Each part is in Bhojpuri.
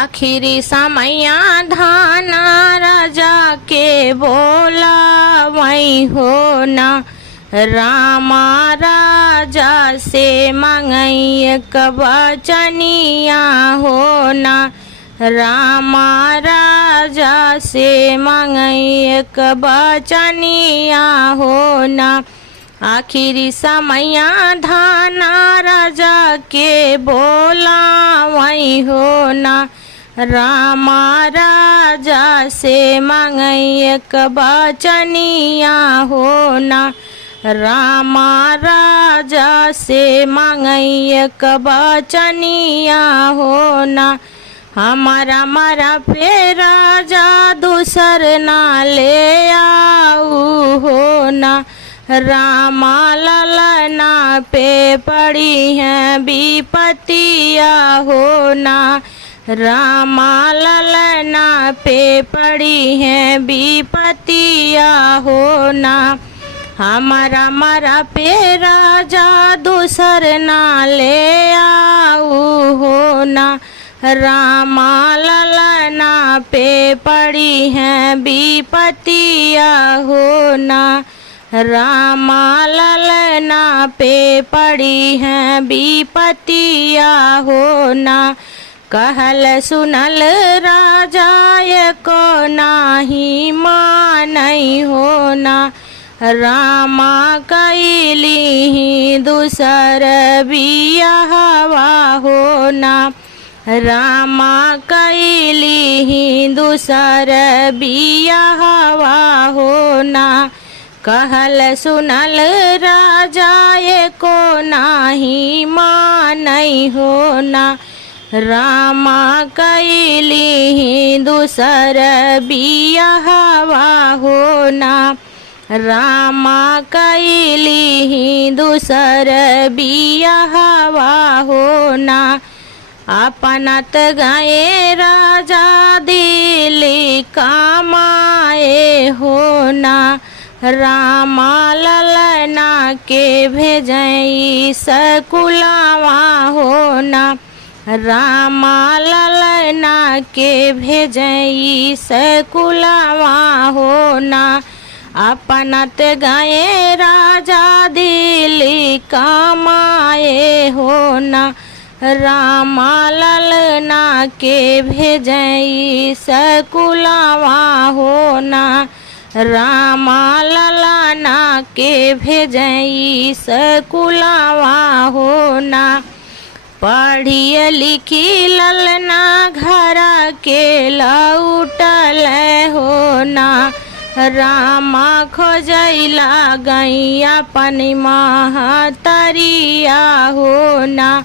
आखिरी समैया धाना राजा के बोला वही हो ना। रामा राजा से मंगई कबचनिया हो ना। रामा राजा से मंगई कबचनिया हो ना। आखिरी समैया धाना राजा के बोला वही हो ना। रामा राजा से मंगई कबचनिया हो ना। रामा राजा से मंगई कबचनिया हो ना। हमारा मरा पे राजा दूसर ना ले आऊ हो ना। रामा ललना पे पड़ी है विपत्तिया हो ना। रामा ललना पे पड़ी है विपत्तिया हो ना। हमारा मरा पे राजा दूसर ना ले आऊ हो ना। रामा ललना पे पड़ी है विपत्तिया हो ना। रामा ललना पे पड़ी है विपत्तिया हो ना। कहल सुनल राजा को नाही मानई हो ना। रामा कैली दूसर बियाहवा हो ना। रामा कैली दूसर बियाहवा हो ना। कहल सुनल राजा को नाही मानई हो ना। रामा कैली दूसर बियाहवा हो ना। रामा कैली दूसर बियाहवा हो ना। अपनत गए राजा दिल्ली कमाए हो ना। रामा ललना के भेजई सकुलावा हो ना। रामा ललना के भेजई सकुलावा हो ना। अपनत गए राजा दिल्ली कमाए हो ना। रामा ललना के भेजई सकुलावा हो ना। रामा ललना के भेजई सकुलावा हो ना। पढ़िए लिखी ललना घर के लौटल हो ना। रामा खोजैला गई अपनी महतरिया हो ना।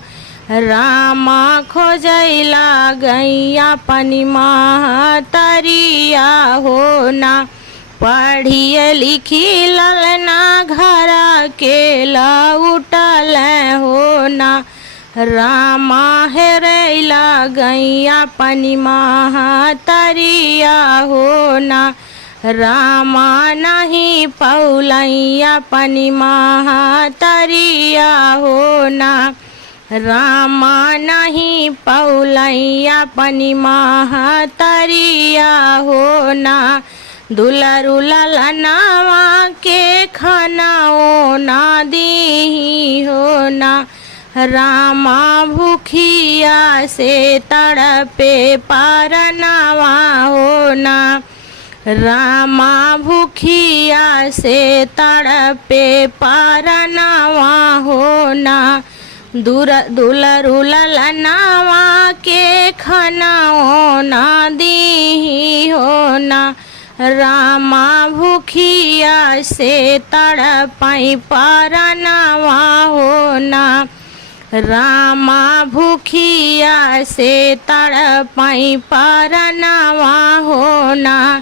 रामा खोजैला गई अपनी महतरिया हो ना। पढ़िए लिखी ललना घर के लौटल हो ना। रामा हेरैला गई अपनी महतरिया हो ना। रामा नहीं पौलई अपनी महतरिया हो ना। रामा नहीं पौलई अपनी महतरिया हो ना। दुलरु ललनावा के खानाओ ना दी हो ना। रामा भूखिया से तड़पे पारनावा हो ना। रामा भूखिया से तड़पे पारनावा हो ना। दुलरु ललनावा के खानाओ ना दी हो ना। रामा भूखिया से तड़पाई पारनावा हो ना। रामा भूखिया से तड़पाई पारनावा हो ना।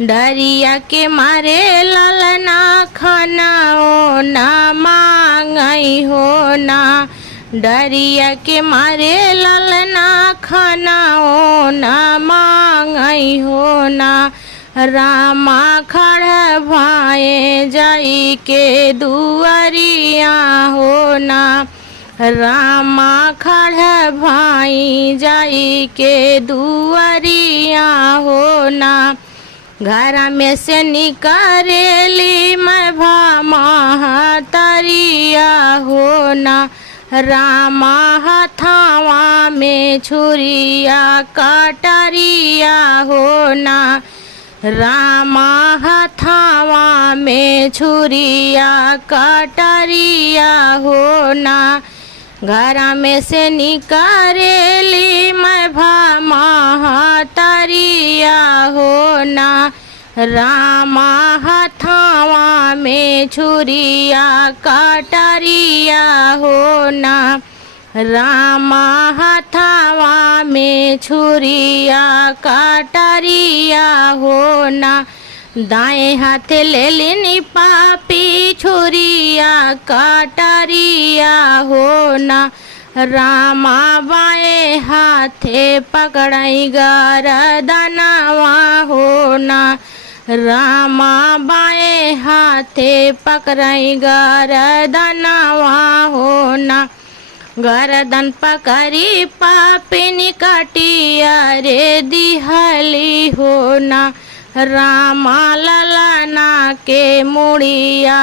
डरिया के मारे ललना खानाओ ना मांगई हो ना। डरिया के मारे ललना खानाओ ना मांगई हो ना। रामा खड़ भाए जाई के दुआरिया हो ना। रामा खड़ भाई जाई के दुआरिया हो ना। घर में से निकरेली मैं महतरिया हो ना। रामा हथावा में छुरिया कटरिया हो ना। रामा हथावा में छुरिया कटरिया हो ना। घर में से निकरेली मैं महतरिया हो ना। रामा हथावा में छुरिया कटरिया हो ना। रामा हथावा में छुरिया कटरिया हो ना। दाएं हाथ ले लेनी पापी छुरिया कटरिया हो ना। रामा बाएं हाथे पकड़ाई गरदनवा हो ना। रामा बाएं हाथे पकड़ाई गरदनवा हो ना। गर्दन पकड़ी पापिनी कटिया रे दिहली हो ना। रामा ललना के मुड़िया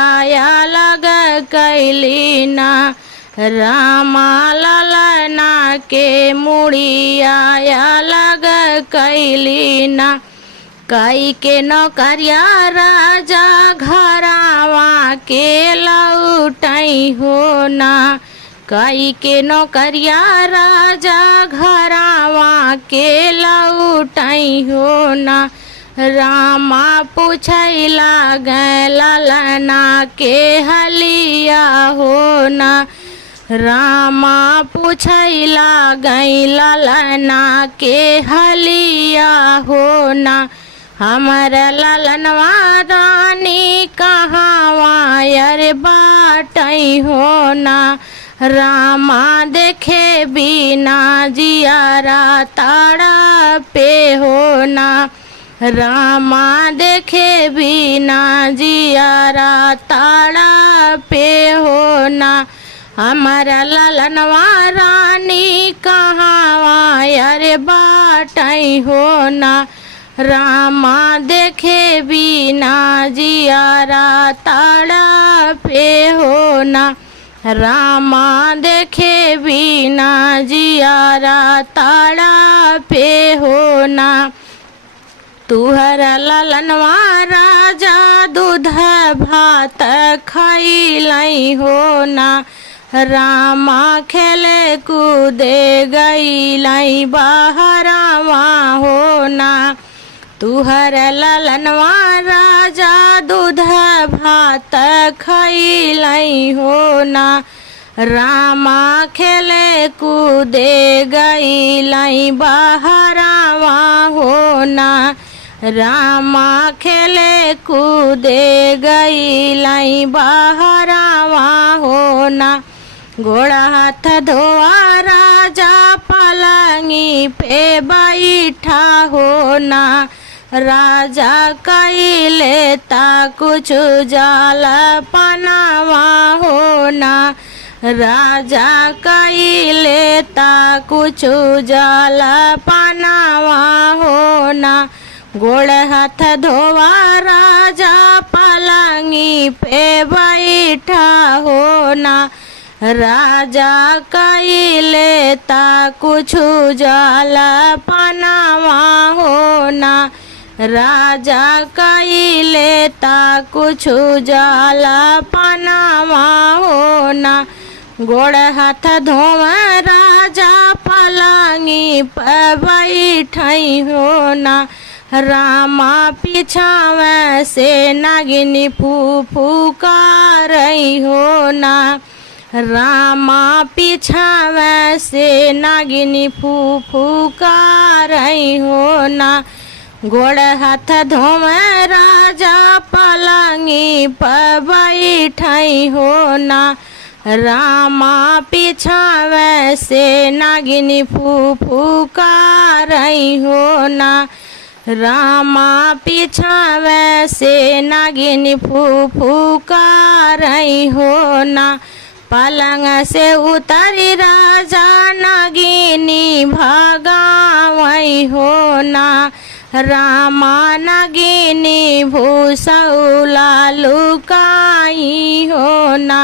लग कैली ना। रामा ललना के मुड़िया लग कैली ना। कई के नौकरिया राजा घरावा के लौटई हो ना। कई के नौकरिया राजा घरावा के लौटई हो ना। रामा पूछैला गए ललना के हलिया हो ना। रामा पूछैला गई ललना के हलिया हो ना। हमर ललनवा रानी कहाँवा अरे बाटई हो ना। रामा देखे बिना जियारा ताड़ा पे हो ना। रामा देखे बिना जियारा ताड़ा पे हो ना। हमारा ललनवा रानी कहाँवा अरे बाटई हो ना। रामा देखे बिना जियारा ताड़ा पे हो ना। रामा देखे बिना जियारा ताड़ा पे हो ना। तुहरा ललनवा राजा दूध भात खैलई हो ना। रामा खेले कूदे गईलई बहरावा हो ना। तुहरा ललनवा राजा दूध भात खैलई हो ना। रामा खेले कूदे गईलई बहरावा हो ना। रामा खेले कूदे गईलई बहरावा हो ना। गोड़ा हाथ धोआ राजा पलंगी पे बैठा हो ना। राजा कैले ता कुछ जाल पनावा हो ना। राजा कैले ता कुछ जाल पनावा हो ना। गोड़ हाथ धोवा राजा पलंगी पे बैठा हो ना। राजा कैले ता कुछ जाल पनावा हो ना। राजा कैले ता कुछ जाल पनावा हो ना। गोड़ हाथ धोवा राजा पलंगी पे बैठई हो ना। रामा पिछावे से नागिनी फुफुकारई हो ना। रामा पिछावे से नागिनी फुफुकारई हो ना। गोड़ हाथ धोवे राजा पलंगी पर बैठई हो ना। रामा पिछावे से नागिनी फुफुकारई हो ना। रामा पिछावे से नागिनी फुफुकारई हो ना। पलंग से उतरी राजा नगिनी भगावई हो ना। रामा नगिनी भूसौला लुकाई हो ना।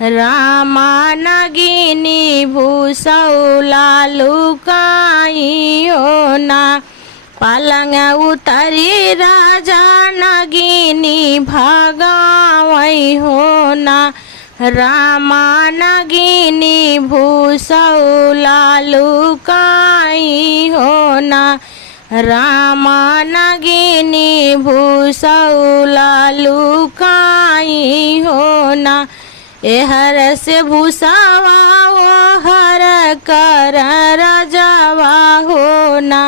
रामा नगिनी भूसौला लुकाई हो ना। पलंग उतरी राजा नगिनी भगावई हो ना। रामा नगिनी भूसौला लुकाई हो ना। रामा नगिनी भूसौला लुकाई हो ना। एहर से भूसावा वो हर कर रजवा हो ना।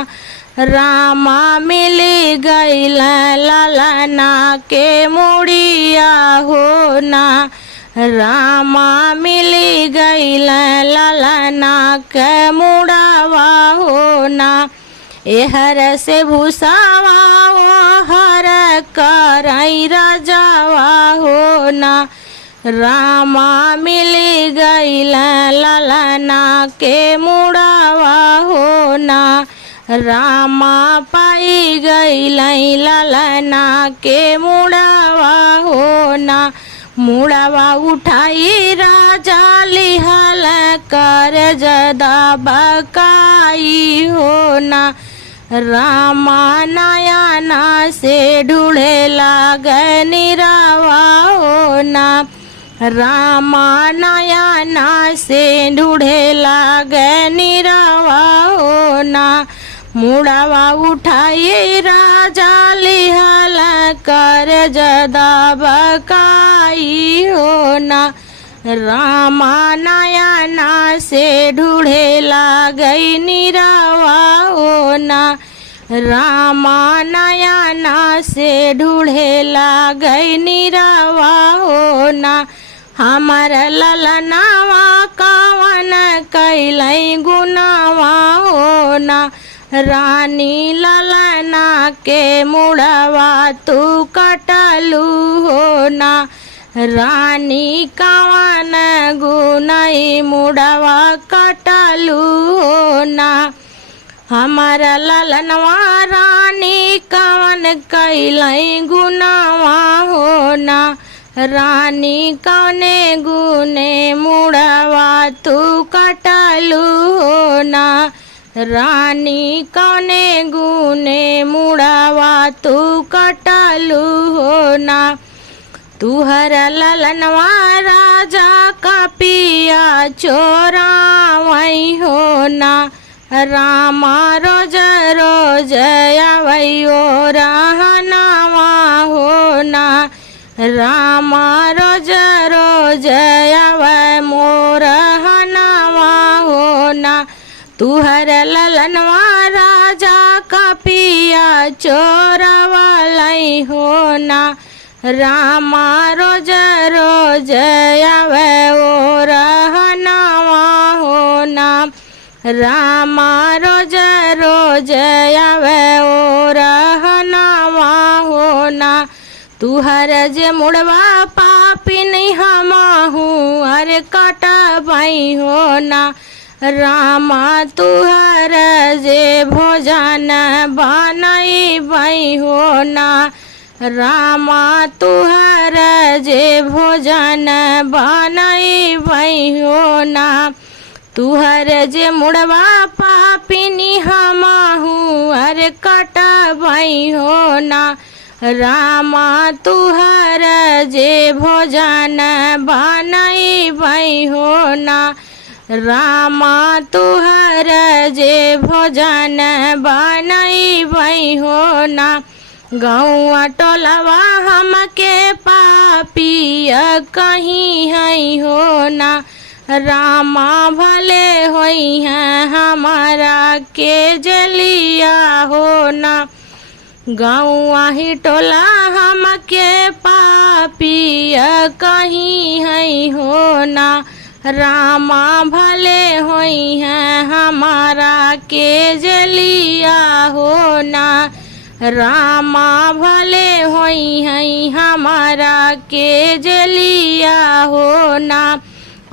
रामा मिली गईल ललना के मुड़िया हो ना। रामा मिली गईल ललना के मुड़ावा हो ना। एहर से भूसावा वो हर करई रजवा हो ना। रामा मिली गईल ललना के मुड़ावा हो ना। रामा पाई गईल ललना के मुड़ावा हो ना। मुड़ावा उठाई राजा लिहल कर जदा बकाई हो ना। रामा नयना से ढूढ़े लागे निरावा हो ना। रामा नयना से ढूढ़े लागे निरावा हो ना। मुड़ावा उठाई राजा लिहल कर जदा बकाई हो ना। रामा नयना से ढूढ़े लागई निरावा हो ना। रामा नयना से ढूढ़े लागई निरावा हो ना। हमर ललनावा कावन कैलई गुनावा हो ना। रानी ललना के मुड़वा तू कटलू हो ना। रानी कावन गुनई मुड़वा कटलू हो ना। हमर ललनवा रानी कावन कैलई गुनावा हो ना। रानी कौने गुने मुड़वा तू कटलू हो ना। रानी कौने गुने मुड़वा तू कटलू हो ना। तुहर ललनवा राजा का पिया चोरावई हो ना। रामा रोज रोज आवैयो रहनावा हो ना। रामा रोज रोज आवै मोर हनावा हो ना। तुहर ललनवा राजा का पिया चोरवलई हो ना। रामा रोज रोज आवै ओ रहनावा हो ना। रामा रोज रोज आवै ओ रहनावा हो ना। तुहर जे मुड़वा पापिन हमहू अरे कटबई हो ना। रामा तुहर जे भोजन बनई बई हो ना। रामा तुहर जे भोजन बनई बई हो ना। तुहर जे मुड़वा पापिनी हमहू अरे कटबई हो ना। रामा तुहर जे भोजन बनई बई हो ना। रामा तुहर जे भोजन बनई बई हो ना। गौआ टोलवा हमके पापिया कहीं है हो ना। रामा भले होई है हमारा के जलिया हो ना। गौआ ही टोला हमके पापिया कहीं है हो ना। रामा भले होई है हमारा के जलिया हो ना। रामा भले होई है हमारा के जलिया हो ना।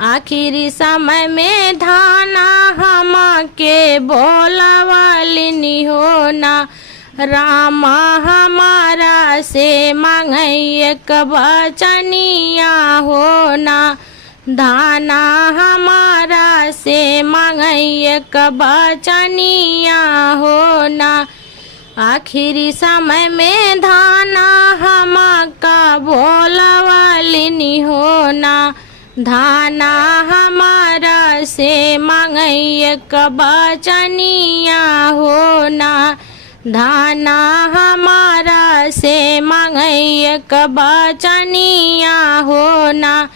आखिरी समय में धाना हम के बोलवलिनी हो ना। रामा हमारा से मांगई एक बचनिया हो ना। धाना हमारा से मांगई एक बचनिया हो ना। आखिरी समय में धाना हम का बोलवलिनी हो ना। धाना हमारा से मांगई एक बचनिया हो ना। धाना हमारा से मांगई एक बचनिया हो ना।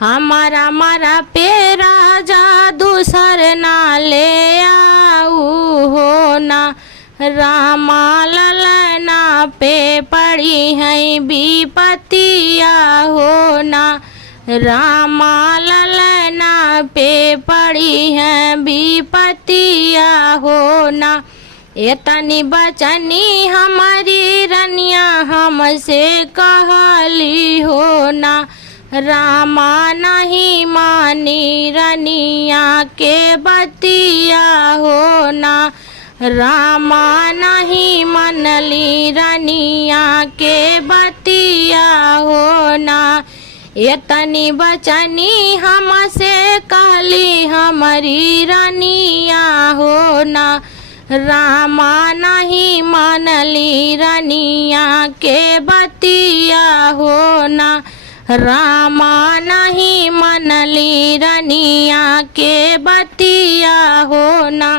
हमारा मारा पे राजा दूसर ना ले आऊ हो ना। रामा ललना पे पड़ी है विपतिया हो ना। रामा ललना पे पड़ी है विपतिया हो ना। एतनी बचनी हमारी रनिया हमसे कहली हो ना। रामा नहीं मानी रनिया के बतिया हो ना। रामा नहीं मनली रनिया के बतिया हो ना। एतनी बचनी हमसे कहली हमारी रनिया हो ना। रामा नहीं मनली रनिया के बतिया हो ना। रामा नहीं मनली रनिया के बतिया हो ना।